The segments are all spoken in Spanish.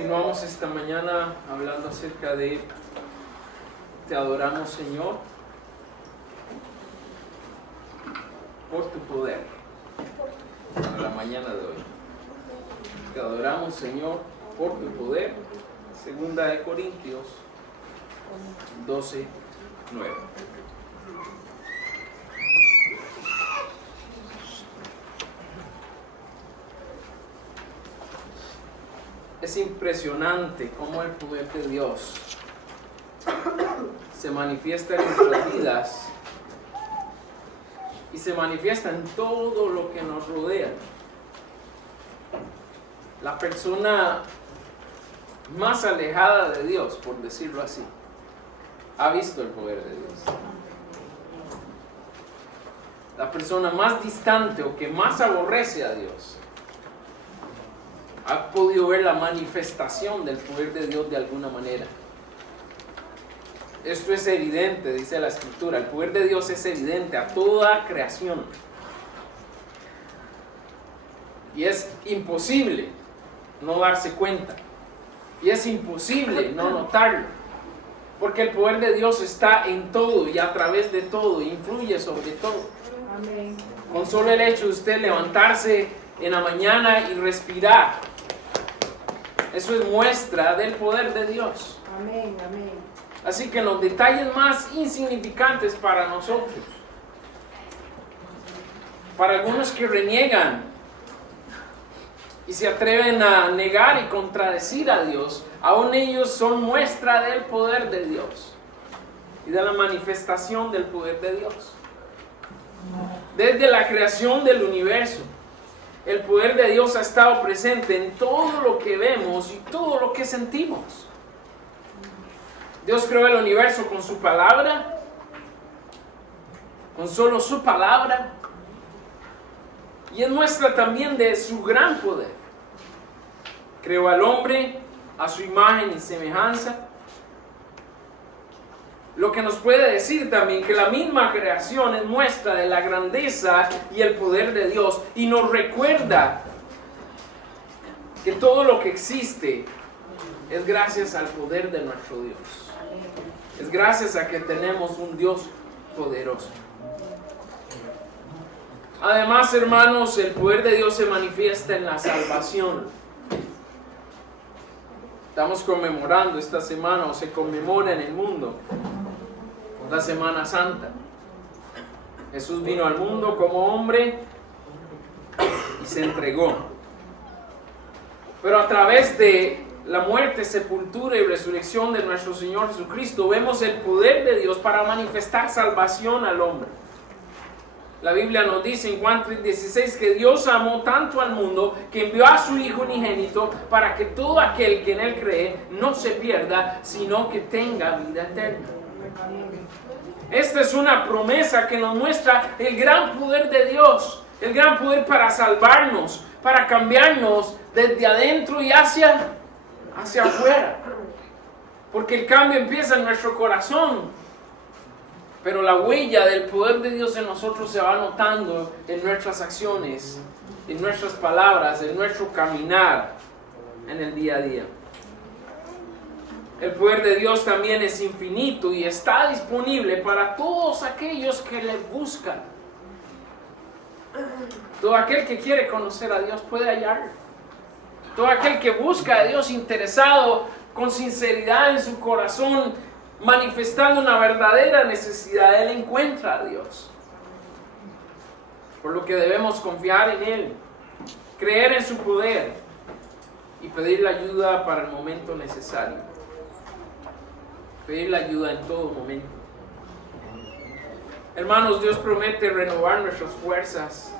Continuamos esta mañana hablando acerca de te adoramos, Señor, por tu poder. Para la mañana de hoy. Te adoramos, Señor, por tu poder. Segunda de Corintios 12:9. Es impresionante cómo el poder de Dios se manifiesta en nuestras vidas y se manifiesta en todo lo que nos rodea. La persona más alejada de Dios, por decirlo así, ha visto el poder de Dios. La persona más distante o que más aborrece a Dios ha podido ver la manifestación del poder de Dios de alguna manera. Esto es evidente, dice la Escritura. El poder de Dios es evidente a toda creación. Y es imposible no darse cuenta. Y es imposible no notarlo. Porque el poder de Dios está en todo y a través de todo. Influye sobre todo. Amén. Con solo el hecho de usted levantarse en la mañana y respirar, eso es muestra del poder de Dios. Amén, amén. Así que en los detalles más insignificantes para nosotros, para algunos que reniegan y se atreven a negar y contradecir a Dios, aún ellos son muestra del poder de Dios y de la manifestación del poder de Dios. Desde la creación del universo, el poder de Dios ha estado presente en todo lo que vemos y todo lo que sentimos. Dios creó el universo con su palabra, con solo su palabra, y es muestra también de su gran poder. Creó al hombre a su imagen y semejanza, lo que nos puede decir también que la misma creación es muestra de la grandeza y el poder de Dios, y nos recuerda que todo lo que existe es gracias al poder de nuestro Dios. Es gracias a que tenemos un Dios poderoso. Además, hermanos, el poder de Dios se manifiesta en la salvación. Estamos conmemorando esta semana, o se conmemora en el mundo, la Semana Santa. Jesús vino al mundo como hombre y se entregó. Pero a través de la muerte, sepultura y resurrección de nuestro Señor Jesucristo, vemos el poder de Dios para manifestar salvación al hombre. La Biblia nos dice en Juan 3:16 que Dios amó tanto al mundo que envió a su Hijo unigénito para que todo aquel que en Él cree no se pierda, sino que tenga vida eterna. Esta es una promesa que nos muestra el gran poder de Dios, el gran poder para salvarnos, para cambiarnos desde adentro y hacia afuera. Porque el cambio empieza en nuestro corazón, pero la huella del poder de Dios en nosotros se va notando en nuestras acciones, en nuestras palabras, en nuestro caminar en el día a día. El poder de Dios también es infinito y está disponible para todos aquellos que le buscan. Todo aquel que quiere conocer a Dios puede hallarlo. Todo aquel que busca a Dios interesado, con sinceridad en su corazón, manifestando una verdadera necesidad, Él encuentra a Dios. Por lo que debemos confiar en Él, creer en su poder y pedir la ayuda para el momento necesario. Pedir la ayuda en todo momento. Hermanos, Dios promete renovar nuestras fuerzas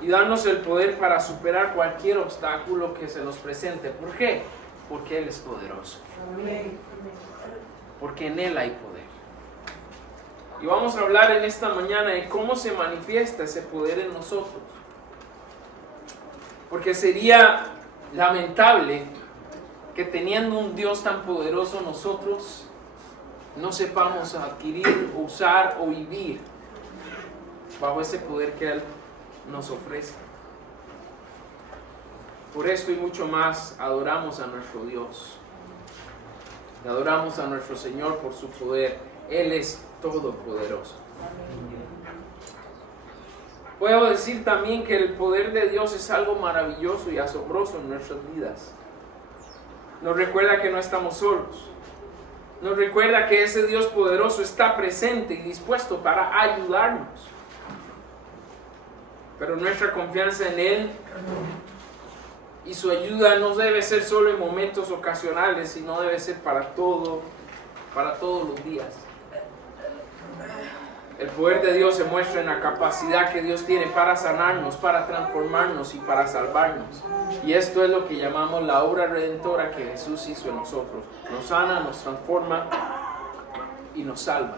y darnos el poder para superar cualquier obstáculo que se nos presente. ¿Por qué? Porque Él es poderoso. Porque en Él hay poder. Y vamos a hablar en esta mañana de cómo se manifiesta ese poder en nosotros. Porque sería lamentable que teniendo un Dios tan poderoso nosotros no sepamos adquirir, usar o vivir bajo ese poder que Él nos ofrece. Por esto y mucho más adoramos a nuestro Dios. Adoramos a nuestro Señor por su poder. Él es todopoderoso. Puedo decir también que el poder de Dios es algo maravilloso y asombroso en nuestras vidas. Nos recuerda que no estamos solos. Nos recuerda que ese Dios poderoso está presente y dispuesto para ayudarnos. Pero nuestra confianza en Él y su ayuda no debe ser solo en momentos ocasionales, sino debe ser para todos los días. El poder de Dios se muestra en la capacidad que Dios tiene para sanarnos, para transformarnos y para salvarnos. Y esto es lo que llamamos la obra redentora que Jesús hizo en nosotros. Nos sana, nos transforma y nos salva.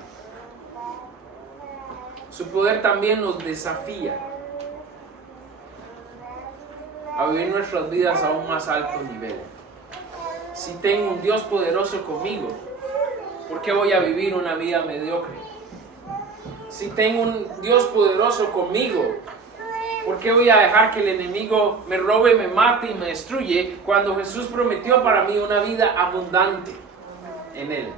Su poder también nos desafía a vivir nuestras vidas a un más alto nivel. Si tengo un Dios poderoso conmigo, ¿por qué voy a vivir una vida mediocre? Si tengo un Dios poderoso conmigo, ¿por qué voy a dejar que el enemigo me robe, me mate y me destruye cuando Jesús prometió para mí una vida abundante en Él?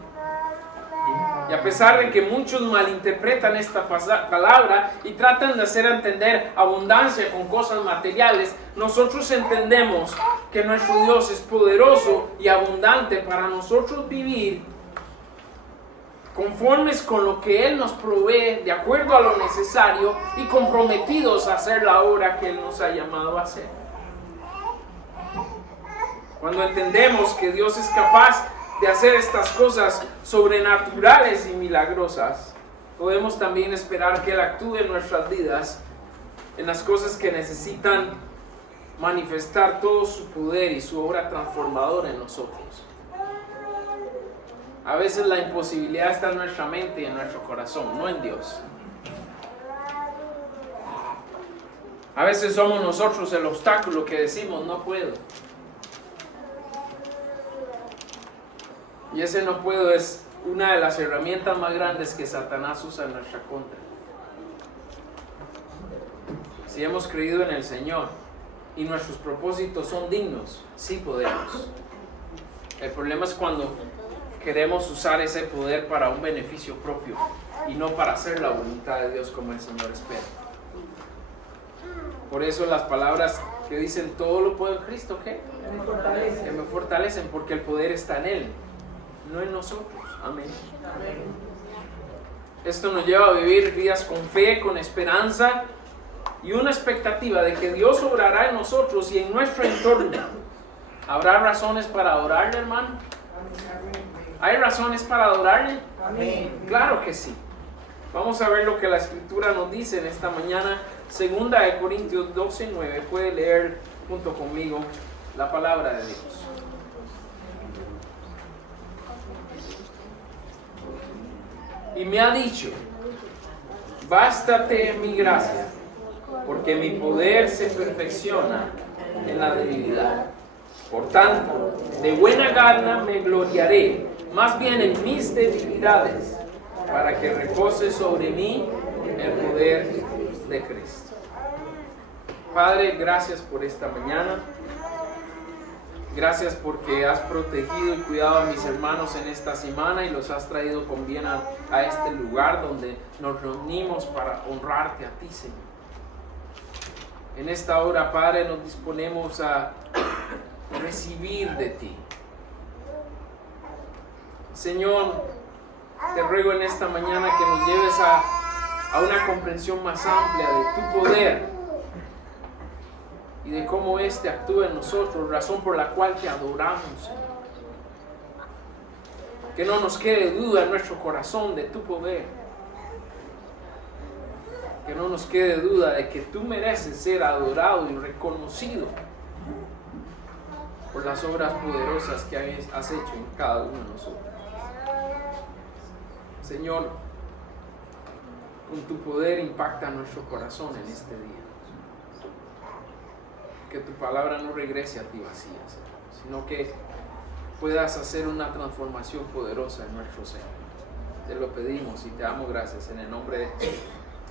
Y a pesar de que muchos malinterpretan esta palabra y tratan de hacer entender abundancia con cosas materiales, nosotros entendemos que nuestro Dios es poderoso y abundante para nosotros vivir conformes con lo que Él nos provee, de acuerdo a lo necesario y comprometidos a hacer la obra que Él nos ha llamado a hacer. Cuando entendemos que Dios es capaz de hacer estas cosas sobrenaturales y milagrosas, podemos también esperar que Él actúe en nuestras vidas, en las cosas que necesitan manifestar todo su poder y su obra transformadora en nosotros. A veces la imposibilidad está en nuestra mente y en nuestro corazón, no en Dios. A veces somos nosotros el obstáculo que decimos no puedo. Y ese no puedo es una de las herramientas más grandes que Satanás usa en nuestra contra. Si hemos creído en el Señor y nuestros propósitos son dignos, sí podemos. El problema es cuando queremos usar ese poder para un beneficio propio y no para hacer la voluntad de Dios como el Señor espera. Por eso las palabras que dicen todo lo puedo en Cristo, ¿qué? Que me fortalecen, porque el poder está en Él, no en nosotros. Amén. Esto nos lleva a vivir vidas con fe, con esperanza y una expectativa de que Dios obrará en nosotros y en nuestro entorno. ¿Habrá razones para adorarle, hermano? ¿Hay razones para adorarle? Amén. Claro que sí. Vamos a ver lo que la Escritura nos dice en esta mañana. 2 Corintios 12:9. Puede leer junto conmigo la palabra de Dios. Y me ha dicho: bástate mi gracia, porque mi poder se perfecciona en la debilidad. Por tanto, de buena gana me gloriaré, más bien en mis debilidades, para que repose sobre mí el poder de Cristo. Padre, gracias por esta mañana. Gracias porque has protegido y cuidado a mis hermanos en esta semana y los has traído con bien a este lugar donde nos reunimos para honrarte a ti, Señor. En esta hora, Padre, nos disponemos a recibir de ti. Señor, te ruego en esta mañana que nos lleves a una comprensión más amplia de tu poder y de cómo éste actúa en nosotros, razón por la cual te adoramos, Señor. Que no nos quede duda en nuestro corazón de tu poder. Que no nos quede duda de que tú mereces ser adorado y reconocido por las obras poderosas que has hecho en cada uno de nosotros. Señor, con tu poder impacta nuestro corazón en este día. Que tu palabra no regrese a ti vacía, Señor, sino que puedas hacer una transformación poderosa en nuestro ser. Te lo pedimos y te damos gracias en el nombre de Jesús.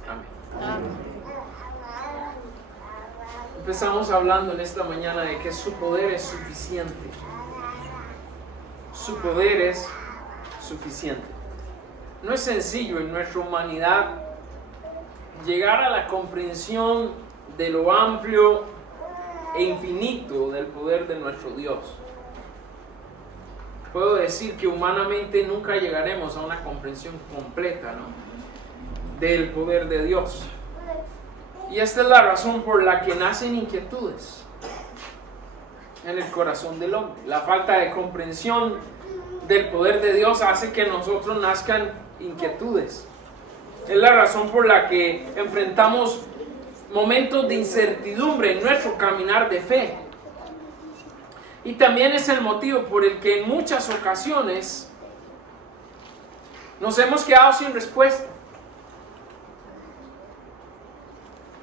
Amén. Amén. Empezamos hablando en esta mañana de que su poder es suficiente. Su poder es suficiente. No es sencillo en nuestra humanidad llegar a la comprensión de lo amplio e infinito del poder de nuestro Dios. Puedo decir que humanamente nunca llegaremos a una comprensión completa, ¿no?, del poder de Dios. Y esta es la razón por la que nacen inquietudes en el corazón del hombre. La falta de comprensión del poder de Dios hace que en nosotros nazcan inquietudes. Es la razón por la que enfrentamos momentos de incertidumbre en nuestro caminar de fe. Y también es el motivo por el que en muchas ocasiones nos hemos quedado sin respuesta.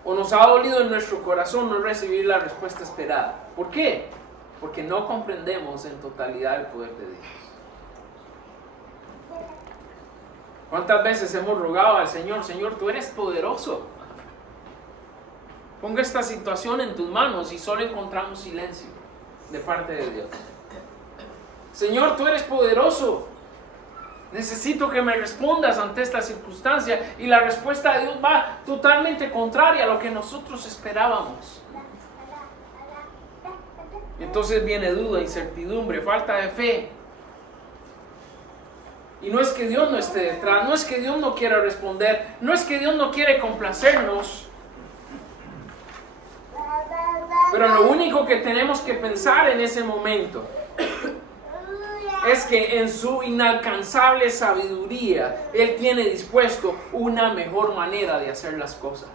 O nos ha dolido en nuestro corazón no recibir la respuesta esperada. ¿Por qué? Porque no comprendemos en totalidad el poder de Dios. ¿Cuántas veces hemos rogado al Señor: Señor, tú eres poderoso, ponga esta situación en tus manos, y solo encontramos silencio de parte de Dios? Señor, tú eres poderoso, necesito que me respondas ante esta circunstancia, y la respuesta de Dios va totalmente contraria a lo que nosotros esperábamos. Entonces viene duda, incertidumbre, falta de fe. Y no es que Dios no esté detrás, no es que Dios no quiera responder, no es que Dios no quiere complacernos. Pero lo único que tenemos que pensar en ese momento es que en su inalcanzable sabiduría Él tiene dispuesto una mejor manera de hacer las cosas.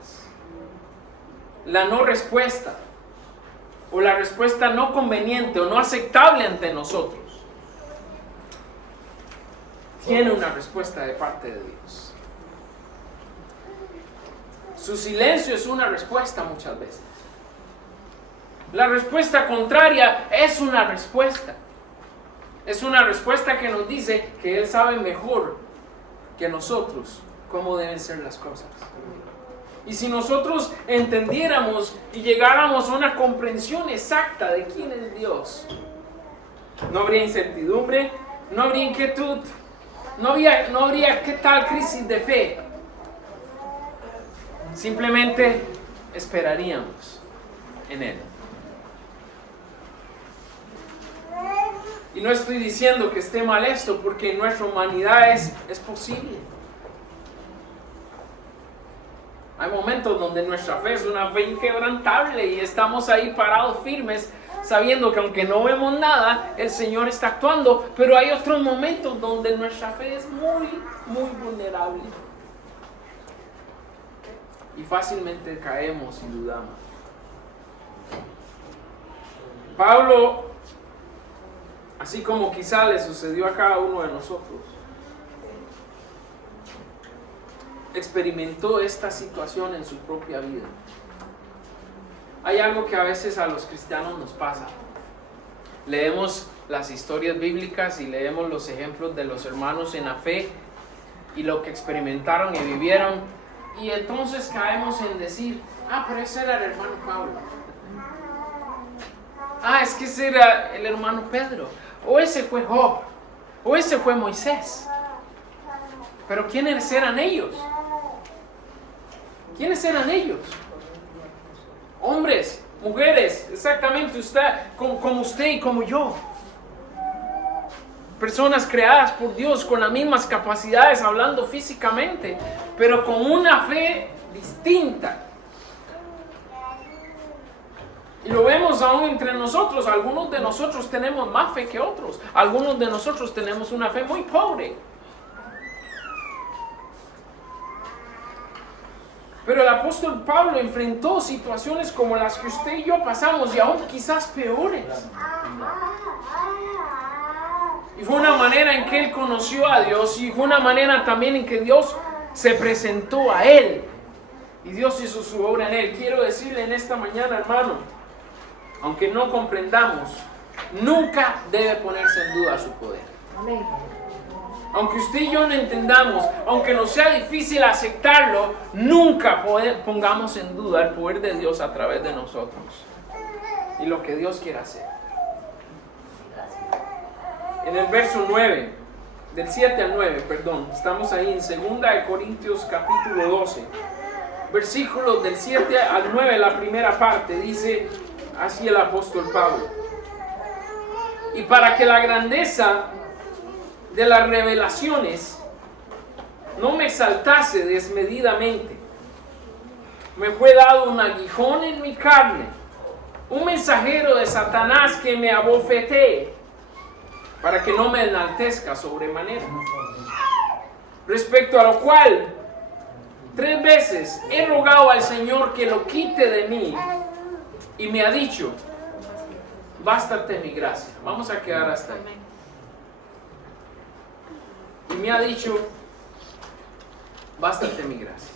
La no respuesta, o la respuesta no conveniente o no aceptable ante nosotros, tiene una respuesta de parte de Dios. Su silencio es una respuesta muchas veces. La respuesta contraria es una respuesta. Es una respuesta que nos dice que Él sabe mejor que nosotros cómo deben ser las cosas. Y si nosotros entendiéramos y llegáramos a una comprensión exacta de quién es Dios, no habría incertidumbre, no habría inquietud, no habría qué tal crisis de fe. Simplemente esperaríamos en Él. Y no estoy diciendo que esté mal esto, porque en nuestra humanidad es posible. Hay momentos donde nuestra fe es una fe inquebrantable y estamos ahí parados firmes, sabiendo que aunque no vemos nada, el Señor está actuando. Pero hay otros momentos donde nuestra fe es muy, muy vulnerable. Y fácilmente caemos y dudamos. Pablo, así como quizá le sucedió a cada uno de nosotros, experimentó esta situación en su propia vida. Hay algo que a veces a los cristianos nos pasa. Leemos las historias bíblicas y leemos los ejemplos de los hermanos en la fe y lo que experimentaron y vivieron, y entonces caemos en decir: pero ese era el hermano Pablo. Es que ese era el hermano Pedro. O ese fue Job. O ese fue Moisés. Pero ¿quiénes eran ellos? ¿Quiénes eran ellos? Hombres, mujeres, exactamente usted, como usted y como yo. Personas creadas por Dios con las mismas capacidades, hablando físicamente, pero con una fe distinta. Y lo vemos aún entre nosotros. Algunos de nosotros tenemos más fe que otros. Algunos de nosotros tenemos una fe muy pobre. Pero el apóstol Pablo enfrentó situaciones como las que usted y yo pasamos, y aún quizás peores. Y fue una manera en que él conoció a Dios, y fue una manera también en que Dios se presentó a él. Y Dios hizo su obra en él. Quiero decirle en esta mañana, hermano, aunque no comprendamos, nunca debe ponerse en duda su poder. Aunque usted y yo no entendamos, aunque nos sea difícil aceptarlo, nunca pongamos en duda el poder de Dios a través de nosotros y lo que Dios quiere hacer. En el verso 9, del 7 al 9, estamos ahí en 2 Corintios capítulo 12, versículos del 7 al 9, la primera parte, dice así el apóstol Pablo: y para que la grandeza de las revelaciones no me exaltase desmedidamente, me fue dado un aguijón en mi carne, un mensajero de Satanás que me abofetee, para que no me enaltezca sobremanera. Respecto a lo cual 3 veces he rogado al Señor que lo quite de mí, y me ha dicho: bástate mi gracia. Vamos a quedar hasta ahí. Y me ha dicho: bástate mi gracia.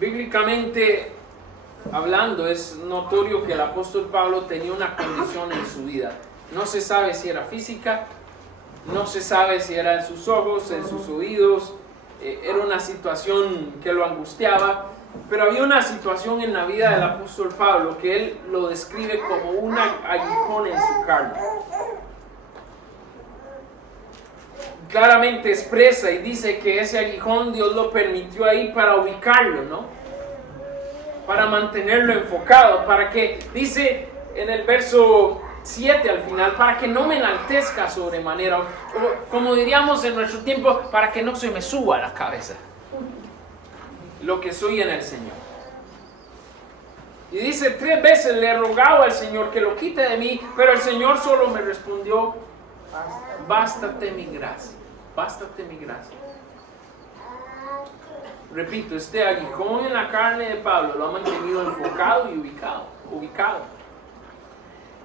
Bíblicamente hablando, es notorio que el apóstol Pablo tenía una condición en su vida. No se sabe si era física, no se sabe si era en sus ojos, en sus oídos. Era una situación que lo angustiaba, pero había una situación en la vida del apóstol Pablo que él lo describe como un aguijón en su carne. Claramente expresa y dice que ese aguijón Dios lo permitió ahí para ubicarlo, ¿no? Para mantenerlo enfocado, para que, dice en el verso 7 al final, para que no me enaltezca sobremanera, como diríamos en nuestro tiempo, para que no se me suba a la cabeza lo que soy en el Señor. Y dice: 3 veces le he rogado al Señor que lo quite de mí, pero el Señor solo me respondió: bástate mi gracia, bástate mi gracia. Repito, este aguijón en la carne de Pablo lo ha mantenido enfocado y ubicado.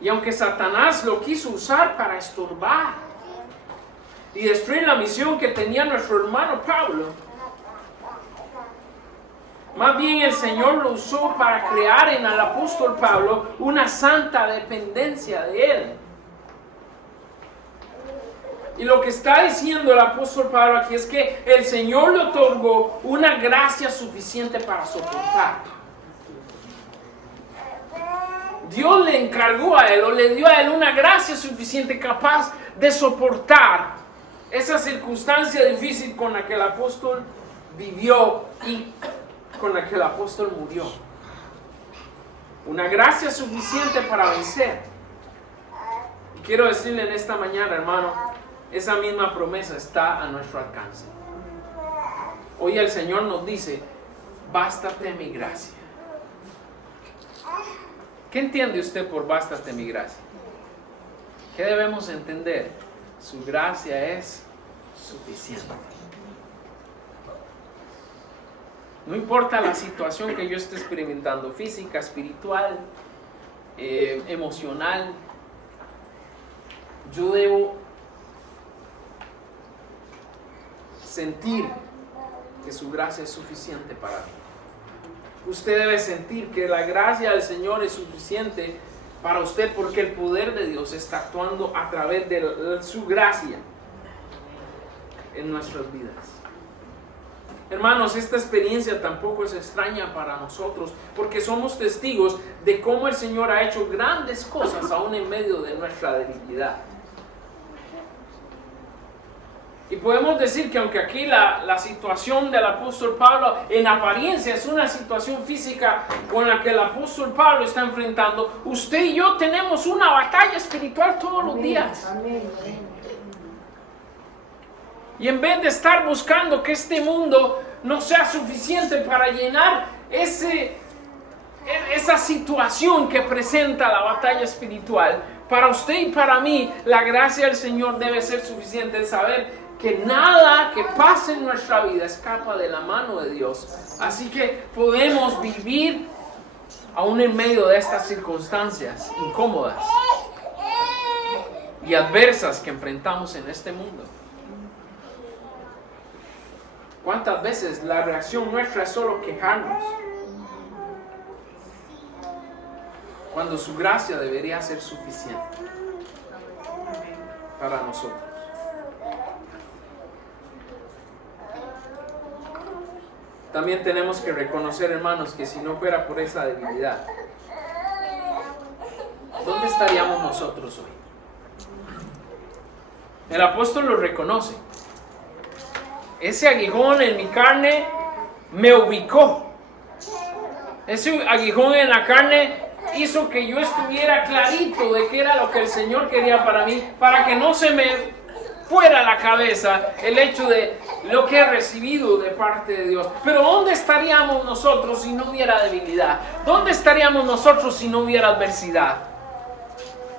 Y aunque Satanás lo quiso usar para estorbar y destruir la misión que tenía nuestro hermano Pablo, más bien el Señor lo usó para crear en el apóstol Pablo una santa dependencia de Él. Y lo que está diciendo el apóstol Pablo aquí es que el Señor le otorgó una gracia suficiente para soportar. Dios le encargó a él, o le dio a él una gracia suficiente capaz de soportar esa circunstancia difícil con la que el apóstol vivió y con la que el apóstol murió. Una gracia suficiente para vencer. Y quiero decirle en esta mañana, hermano, esa misma promesa está a nuestro alcance. Hoy el Señor nos dice: bástate mi gracia. ¿Qué entiende usted por bástate mi gracia? ¿Qué debemos entender? Su gracia es suficiente. No importa la situación que yo esté experimentando, física, espiritual, emocional, yo debo sentir que su gracia es suficiente para mí. Usted debe sentir que la gracia del Señor es suficiente para usted, porque el poder de Dios está actuando a través de su gracia en nuestras vidas. Hermanos, esta experiencia tampoco es extraña para nosotros, porque somos testigos de cómo el Señor ha hecho grandes cosas aún en medio de nuestra debilidad. Y podemos decir que aunque aquí la situación del apóstol Pablo en apariencia es una situación física con la que el apóstol Pablo está enfrentando, usted y yo tenemos una batalla espiritual todos los días. Y en vez de estar buscando que este mundo no sea suficiente para llenar esa situación que presenta la batalla espiritual, para usted y para mí la gracia del Señor debe ser suficiente de saber que nada que pase en nuestra vida escapa de la mano de Dios. Así que podemos vivir aún en medio de estas circunstancias incómodas y adversas que enfrentamos en este mundo. ¿Cuántas veces la reacción nuestra es solo quejarnos, cuando su gracia debería ser suficiente? para nosotros. También tenemos que reconocer, hermanos, que si no fuera por esa debilidad, ¿dónde estaríamos nosotros hoy? El apóstol lo reconoce. Ese aguijón en mi carne me ubicó. Ese aguijón en la carne hizo que yo estuviera clarito de qué era lo que el Señor quería para mí, para que no se me fuera la cabeza el hecho de lo que he recibido de parte de Dios. Pero ¿dónde estaríamos nosotros si no hubiera debilidad? ¿Dónde estaríamos nosotros si no hubiera adversidad?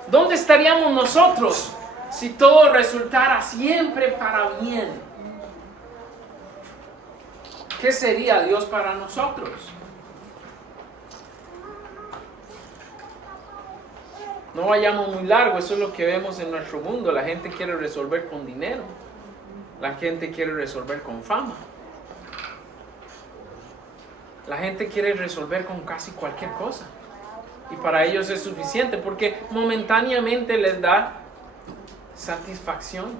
¿Dónde estaríamos nosotros si todo resultara siempre para bien? ¿Qué sería Dios para nosotros? No vayamos muy largo, eso es lo que vemos en nuestro mundo. La gente quiere resolver con dinero. La gente quiere resolver con fama. La gente quiere resolver con casi cualquier cosa. Y para ellos es suficiente porque momentáneamente les da satisfacción.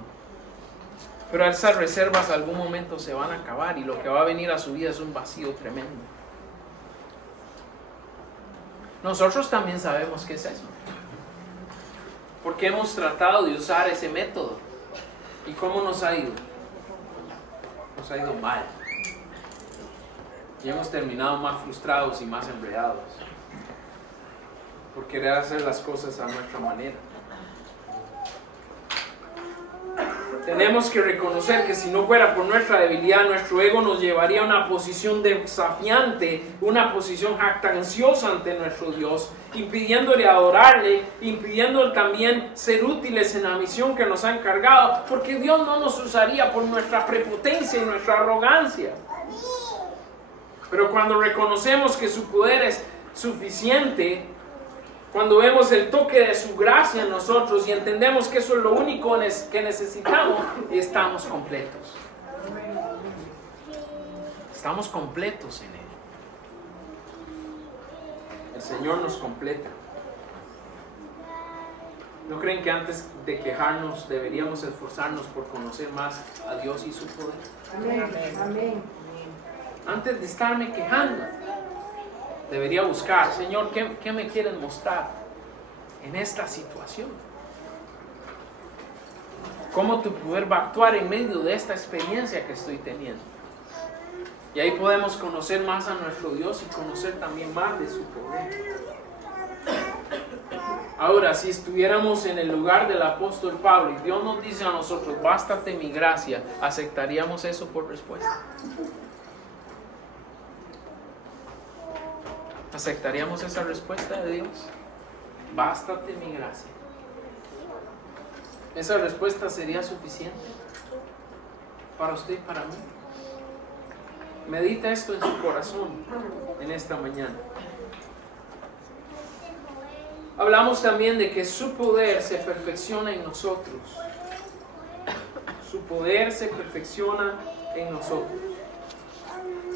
Pero esas reservas algún momento se van a acabar y lo que va a venir a su vida es un vacío tremendo. Nosotros también sabemos qué es eso. Porque hemos tratado de usar ese método. ¿Y cómo nos ha ido? Nos ha ido mal. Y hemos terminado más frustrados y más enredados. Por querer hacer las cosas a nuestra manera. Tenemos que reconocer que si no fuera por nuestra debilidad, nuestro ego nos llevaría a una posición desafiante, una posición jactanciosa ante nuestro Dios, impidiéndole adorarle, impidiéndole también ser útiles en la misión que nos ha encargado, porque Dios no nos usaría por nuestra prepotencia y nuestra arrogancia. Pero cuando reconocemos que su poder es suficiente, cuando vemos el toque de su gracia en nosotros y entendemos que eso es lo único que necesitamos, estamos completos. Estamos completos en Él. El Señor nos completa. ¿No creen que antes de quejarnos deberíamos esforzarnos por conocer más a Dios y su poder? Amén. Antes de estarme quejando, debería buscar, Señor, ¿qué me quieren mostrar en esta situación? ¿Cómo tu poder va a actuar en medio de esta experiencia que estoy teniendo? Y ahí podemos conocer más a nuestro Dios y conocer también más de su poder. Ahora, si estuviéramos en el lugar del apóstol Pablo y Dios nos dice a nosotros, bástate mi gracia, ¿aceptaríamos eso por respuesta? ¿Aceptaríamos esa respuesta de Dios? Bástate mi gracia. ¿Esa respuesta sería suficiente para usted y para mí? Medita esto en su corazón en esta mañana. Hablamos también de que su poder se perfecciona en nosotros. Su poder se perfecciona en nosotros.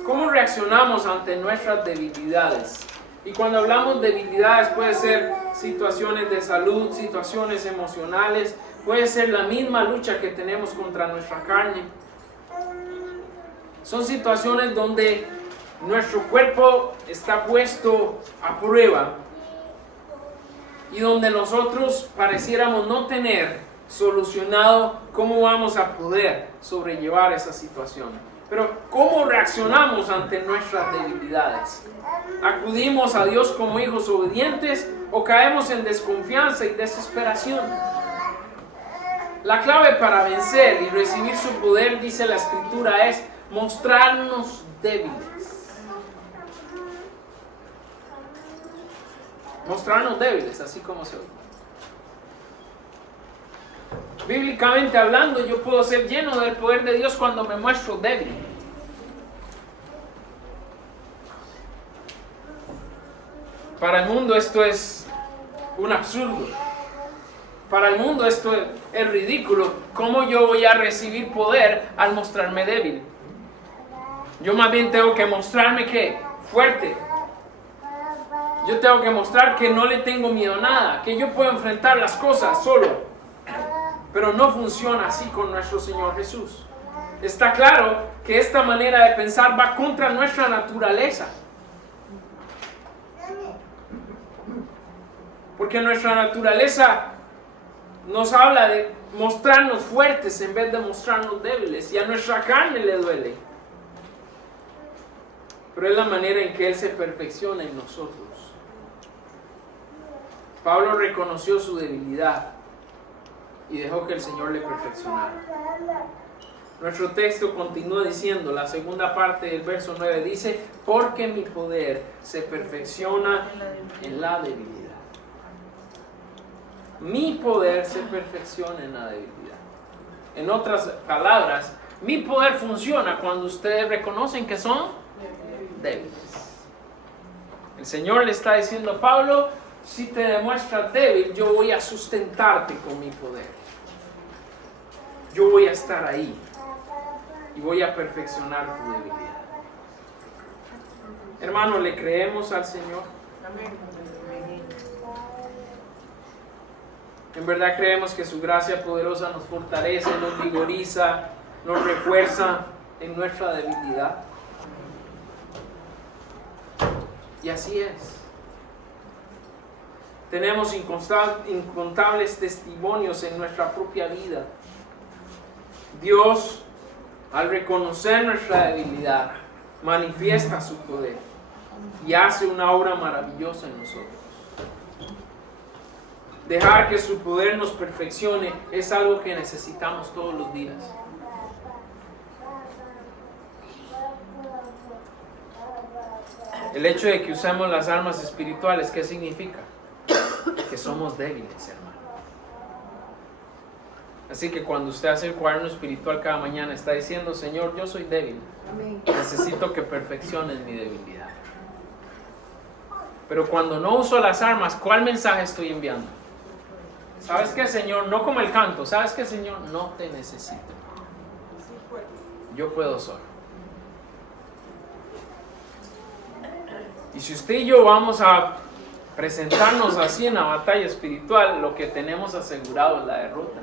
¿Cómo reaccionamos ante nuestras debilidades? Y cuando hablamos de debilidades puede ser situaciones de salud, situaciones emocionales, puede ser la misma lucha que tenemos contra nuestra carne. Son situaciones donde nuestro cuerpo está puesto a prueba y donde nosotros pareciéramos no tener solucionado cómo vamos a poder sobrellevar esa situación. Pero ¿cómo reaccionamos ante nuestras debilidades? ¿Acudimos a Dios como hijos obedientes o caemos en desconfianza y desesperación? La clave para vencer y recibir su poder, dice la Escritura, es mostrarnos débiles. Mostrarnos débiles, así como se oye. Bíblicamente hablando, yo puedo ser lleno del poder de Dios cuando me muestro débil. Para el mundo esto es un absurdo. Para el mundo esto es ridículo. ¿Cómo yo voy a recibir poder al mostrarme débil? Yo más bien tengo que mostrarme ¿qué? Fuerte. Yo tengo que mostrar que no le tengo miedo a nada, que yo puedo enfrentar las cosas solo. Pero no funciona así con nuestro Señor Jesús. Está claro que esta manera de pensar va contra nuestra naturaleza. Porque nuestra naturaleza nos habla de mostrarnos fuertes en vez de mostrarnos débiles. Y a nuestra carne le duele. Pero es la manera en que Él se perfecciona en nosotros. Pablo reconoció su debilidad y dejó que el Señor le perfeccionara. Nuestro texto continúa diciendo, la segunda parte del verso 9 dice, porque mi poder se perfecciona en la debilidad. Mi poder se perfecciona en la debilidad. En otras palabras, mi poder funciona cuando ustedes reconocen que son débiles. El Señor le está diciendo a Pablo, si te demuestras débil, yo voy a sustentarte con mi poder. Yo voy a estar ahí y voy a perfeccionar tu debilidad. Hermano, ¿le creemos al Señor? En verdad creemos que su gracia poderosa nos fortalece, nos vigoriza, nos refuerza en nuestra debilidad. Y así es. Tenemos incontables testimonios en nuestra propia vida. Dios, al reconocer nuestra debilidad, manifiesta su poder y hace una obra maravillosa en nosotros. Dejar que su poder nos perfeccione es algo que necesitamos todos los días. El hecho de que usemos las armas espirituales, ¿qué significa? Que somos débiles, hermano. Así que cuando usted hace el cuaderno espiritual cada mañana, está diciendo, Señor, yo soy débil. Necesito que perfecciones mi debilidad. Pero cuando no uso las armas, ¿cuál mensaje estoy enviando? ¿Sabes qué, Señor? No como el canto. ¿Sabes qué, Señor? No te necesito. Yo puedo solo. Y si usted y yo vamos a presentarnos así en la batalla espiritual, lo que tenemos asegurado es la derrota.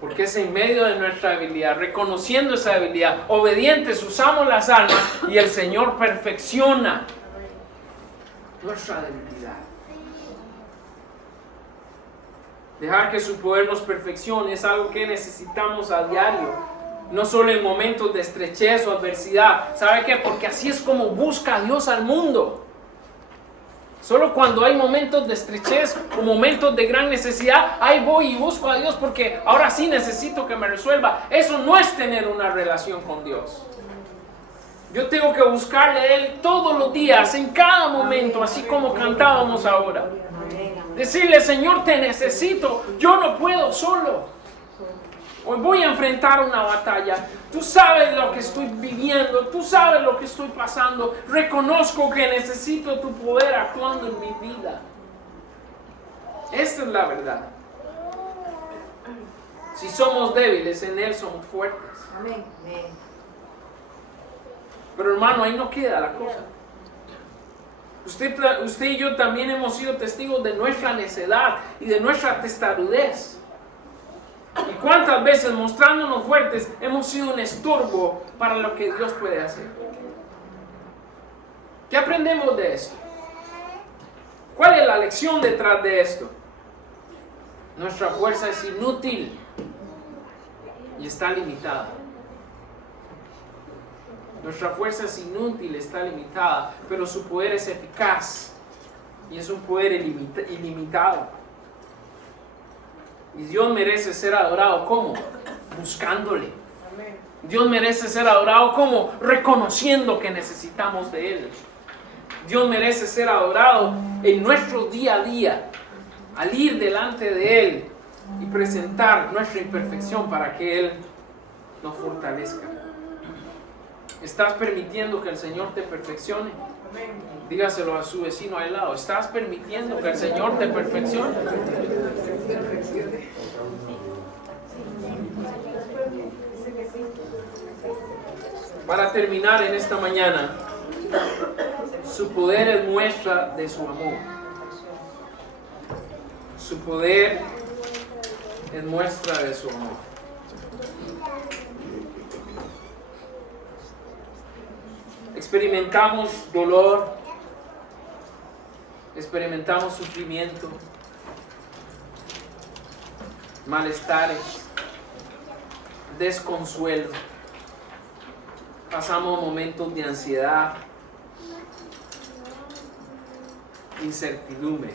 Porque es en medio de nuestra debilidad, reconociendo esa debilidad, obedientes, usamos las armas y el Señor perfecciona nuestra debilidad. Dejar que su poder nos perfeccione es algo que necesitamos a diario, no solo en momentos de estrechez o adversidad. ¿Sabe qué? Porque así es como busca Dios al mundo. Solo cuando hay momentos de estrechez o momentos de gran necesidad, ahí voy y busco a Dios porque ahora sí necesito que me resuelva. Eso no es tener una relación con Dios. Yo tengo que buscarle a Él todos los días, en cada momento, así como cantábamos ahora. Decirle, Señor, te necesito, yo no puedo solo. Hoy voy a enfrentar una batalla. Tú sabes lo que estoy viviendo, tú sabes lo que estoy pasando. Reconozco que necesito tu poder actuando en mi vida. Esta es la verdad. Si somos débiles, en Él somos fuertes. Amén. Pero hermano, ahí no queda la cosa. Usted y yo también hemos sido testigos de nuestra necedad y de nuestra testarudez. ¿Y cuántas veces mostrándonos fuertes hemos sido un estorbo para lo que Dios puede hacer? ¿Qué aprendemos de esto? ¿Cuál es la lección detrás de esto? Nuestra fuerza es inútil y está limitada. Nuestra fuerza es inútil, está limitada, pero su poder es eficaz y es un poder ilimitado. Y Dios merece ser adorado, ¿cómo? Buscándole. Dios merece ser adorado, ¿cómo? Reconociendo que necesitamos de Él. Dios merece ser adorado en nuestro día a día, al ir delante de Él y presentar nuestra imperfección para que Él nos fortalezca. ¿Estás permitiendo que el Señor te perfeccione? Dígaselo a su vecino al lado. ¿Estás permitiendo que el Señor te perfeccione? Para terminar en esta mañana, su poder es muestra de su amor. Su poder es muestra de su amor. Experimentamos dolor, experimentamos sufrimiento, malestares, desconsuelo, pasamos momentos de ansiedad, incertidumbre.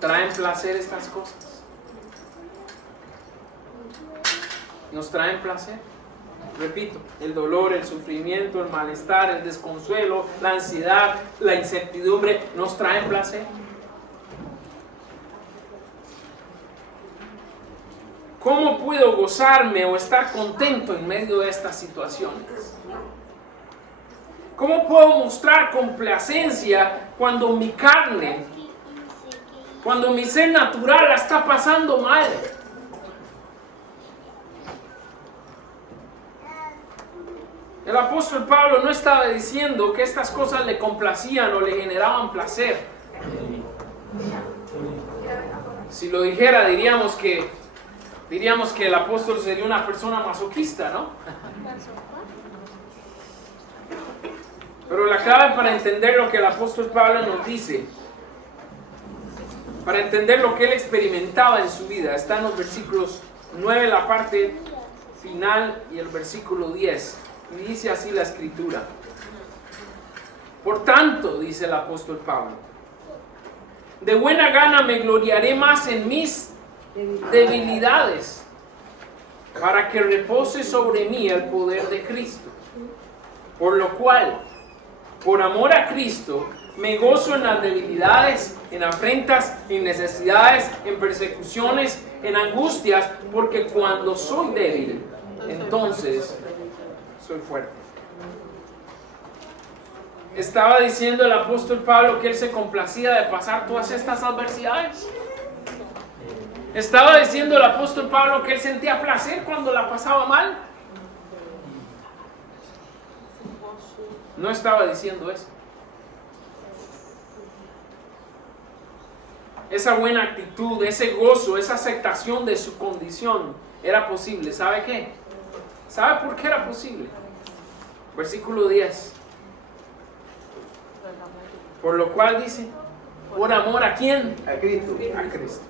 ¿Traen placer estas cosas? ¿Nos traen placer? Repito, el dolor, el sufrimiento, el malestar, el desconsuelo, la ansiedad, la incertidumbre, ¿nos traen placer? ¿Cómo puedo gozarme o estar contento en medio de estas situaciones? ¿Cómo puedo mostrar complacencia cuando mi carne, cuando mi ser natural la está pasando mal? El apóstol Pablo no estaba diciendo que estas cosas le complacían o le generaban placer. Si lo dijera, diríamos que el apóstol sería una persona masoquista, ¿no? Pero la clave para entender lo que el apóstol Pablo nos dice, para entender lo que él experimentaba en su vida, está en los versículos 9, la parte final, y el versículo 10. Y dice así la escritura. Por tanto, dice el apóstol Pablo, de buena gana me gloriaré más en mis debilidades, para que repose sobre mí el poder de Cristo. Por lo cual, por amor a Cristo, me gozo en las debilidades, en afrentas, en necesidades, en persecuciones, en angustias, porque cuando soy débil, entonces soy fuerte. Estaba diciendo el apóstol Pablo que él se complacía de pasar todas estas adversidades. Estaba diciendo el apóstol Pablo que él sentía placer cuando la pasaba mal. No estaba diciendo eso. Esa buena actitud, ese gozo, esa aceptación de su condición era posible. ¿Sabe qué? ¿Sabe por qué era posible? Versículo 10. Por lo cual dice, por amor ¿a quién? A Cristo. A Cristo.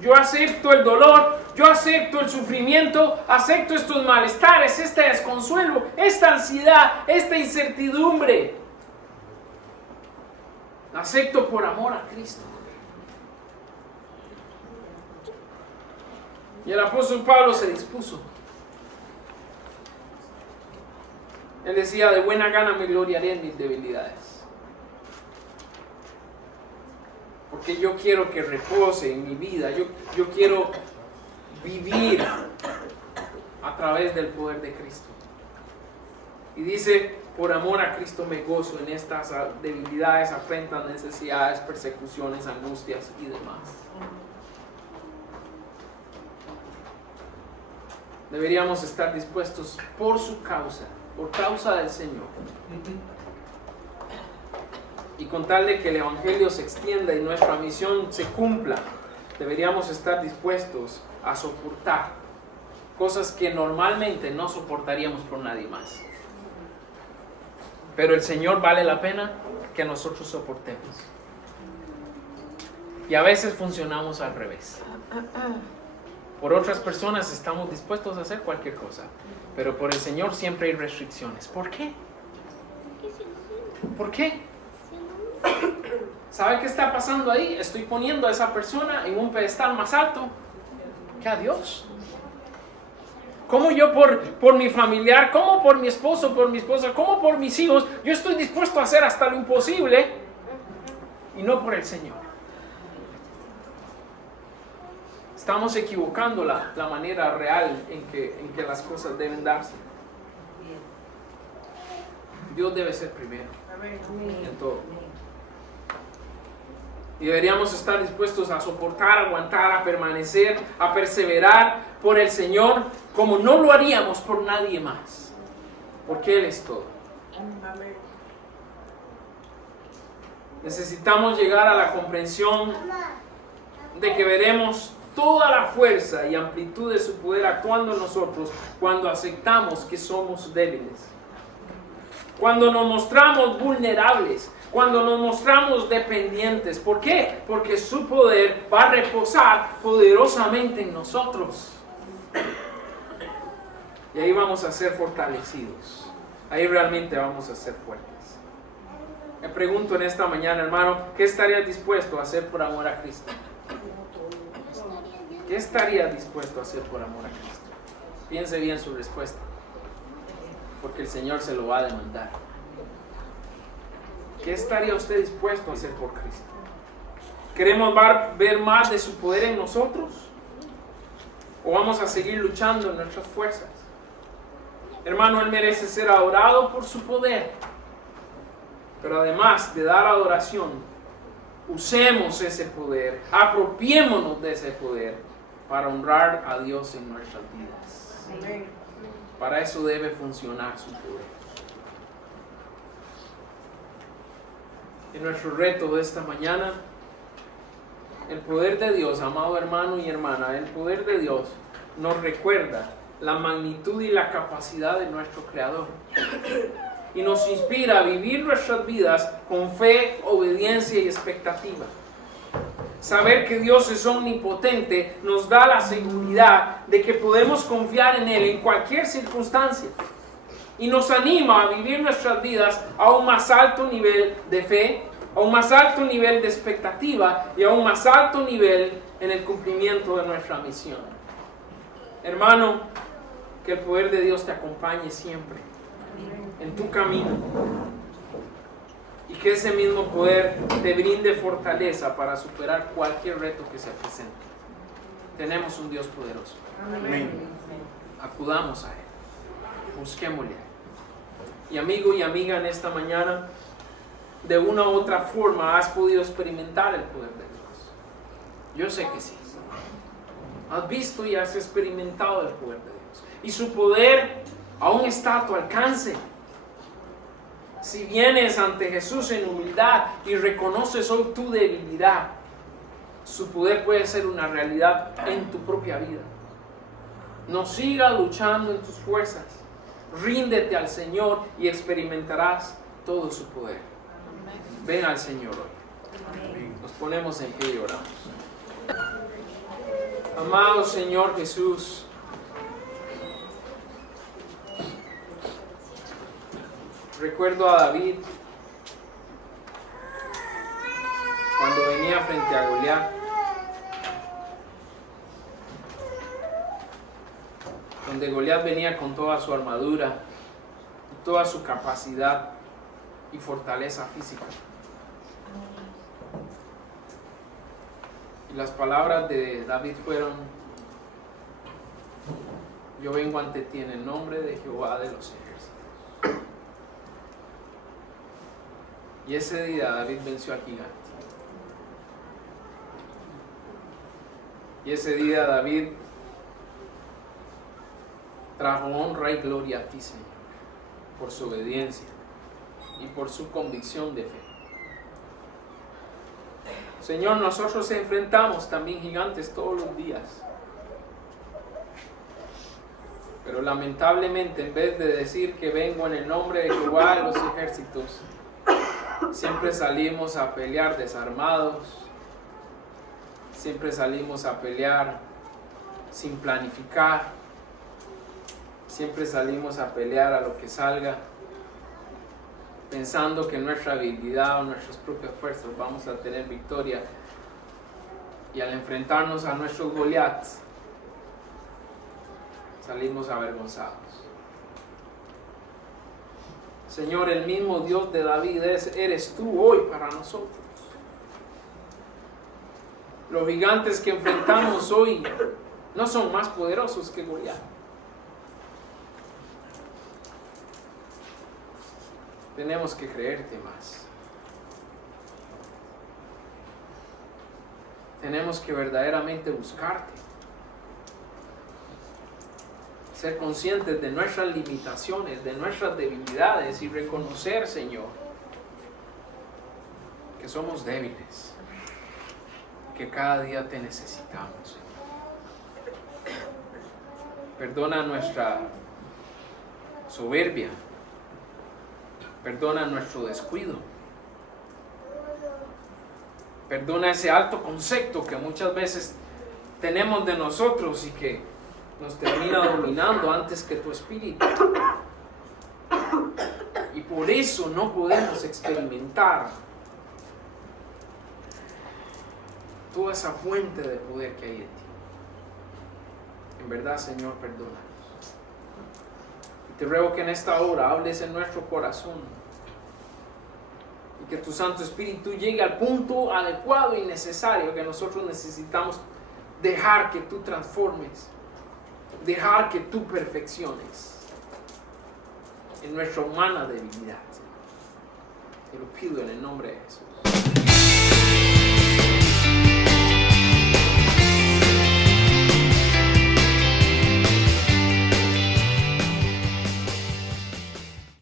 Yo acepto el dolor, yo acepto el sufrimiento, acepto estos malestares, este desconsuelo, esta ansiedad, esta incertidumbre. Acepto por amor a Cristo. Y el apóstol Pablo se dispuso. Él decía, de buena gana me gloriaré en mis debilidades. Porque yo quiero que repose en mi vida. Yo quiero vivir a través del poder de Cristo. Y dice, por amor a Cristo me gozo en estas debilidades, afrentas, necesidades, persecuciones, angustias y demás. Deberíamos estar dispuestos por su causa, por causa del Señor. Y con tal de que el Evangelio se extienda y nuestra misión se cumpla, deberíamos estar dispuestos a soportar cosas que normalmente no soportaríamos por nadie más. Pero el Señor vale la pena que nosotros soportemos. Y a veces funcionamos al revés. Por otras personas estamos dispuestos a hacer cualquier cosa, pero por el Señor siempre hay restricciones. ¿Por qué? ¿Por qué? ¿Sabe qué está pasando ahí? Estoy poniendo a esa persona en un pedestal más alto que a Dios. ¿Cómo yo por mi familiar, cómo por mi esposo, por mi esposa, cómo por mis hijos, yo estoy dispuesto a hacer hasta lo imposible y no por el Señor? Estamos equivocando la manera real en que las cosas deben darse. Dios debe ser primero en todo. Y deberíamos estar dispuestos a soportar, a aguantar, a permanecer, a perseverar por el Señor, como no lo haríamos por nadie más, porque Él es todo. Necesitamos llegar a la comprensión de que veremos toda la fuerza y amplitud de su poder actuando en nosotros cuando aceptamos que somos débiles. Cuando nos mostramos vulnerables, cuando nos mostramos dependientes. ¿Por qué? Porque su poder va a reposar poderosamente en nosotros. Y ahí vamos a ser fortalecidos. Ahí realmente vamos a ser fuertes. Me pregunto en esta mañana, hermano, ¿qué estarías dispuesto a hacer por amor a Cristo? ¿Qué estaría dispuesto a hacer por amor a Cristo? Piense bien su respuesta, porque el Señor se lo va a demandar. ¿Qué estaría usted dispuesto a hacer por Cristo? ¿Queremos ver más de su poder en nosotros? ¿O vamos a seguir luchando en nuestras fuerzas? Hermano, Él merece ser adorado por su poder. Pero además de dar adoración, usemos ese poder, apropiémonos de ese poder para honrar a Dios en nuestras vidas. Amén. Para eso debe funcionar su poder. En nuestro reto de esta mañana, el poder de Dios, amado hermano y hermana, el poder de Dios nos recuerda la magnitud y la capacidad de nuestro Creador. Y nos inspira a vivir nuestras vidas con fe, obediencia y expectativa. Saber que Dios es omnipotente nos da la seguridad de que podemos confiar en Él en cualquier circunstancia. Y nos anima a vivir nuestras vidas a un más alto nivel de fe, a un más alto nivel de expectativa y a un más alto nivel en el cumplimiento de nuestra misión. Hermano, que el poder de Dios te acompañe siempre en tu camino y que ese mismo poder te brinde fortaleza para superar cualquier reto que se presente. Tenemos un Dios poderoso. Amén. Acudamos a Él, busquémosle. Y amigo y amiga, en esta mañana, de una u otra forma has podido experimentar el poder de Dios. Yo sé que sí. Has visto y has experimentado el poder de Dios. Y su poder aún está a tu alcance. Si vienes ante Jesús en humildad y reconoces hoy tu debilidad, su poder puede ser una realidad en tu propia vida. No sigas luchando en tus fuerzas. Ríndete al Señor y experimentarás todo su poder. Ven al Señor hoy. Nos ponemos en pie y oramos. Amado Señor Jesús, recuerdo a David cuando venía frente a Goliat, donde Goliat venía con toda su armadura, toda su capacidad y fortaleza física. Y las palabras de David fueron: yo vengo ante ti en el nombre de Jehová de los ejércitos. Y ese día David venció al gigante. Y ese día David trajo honra y gloria a ti, Señor, por su obediencia y por su convicción de fe. Señor, nosotros enfrentamos también gigantes todos los días. Pero lamentablemente, en vez de decir que vengo en el nombre de Jehová de los ejércitos, siempre salimos a pelear desarmados, siempre salimos a pelear sin planificar, siempre salimos a pelear a lo que salga, pensando que en nuestra habilidad o nuestras propias fuerzas vamos a tener victoria. Y al enfrentarnos a nuestros Goliaths, salimos avergonzados. Señor, el mismo Dios de David eres tú hoy para nosotros. Los gigantes que enfrentamos hoy no son más poderosos que Goliat. Tenemos que creerte más. Tenemos que verdaderamente buscarte. Ser conscientes de nuestras limitaciones, de nuestras debilidades y reconocer, Señor, que somos débiles, que cada día te necesitamos, Señor. Perdona nuestra soberbia, perdona nuestro descuido, perdona ese alto concepto que muchas veces tenemos de nosotros y que nos termina dominando antes que tu espíritu. Y por eso no podemos experimentar toda esa fuente de poder que hay en ti. En verdad, Señor, perdónanos. Y te ruego que en esta hora hables en nuestro corazón y que tu Santo Espíritu llegue al punto adecuado y necesario que nosotros necesitamos dejar que tú transformes, dejar que tú perfecciones en nuestra humana debilidad. Te lo pido en el nombre de Jesús.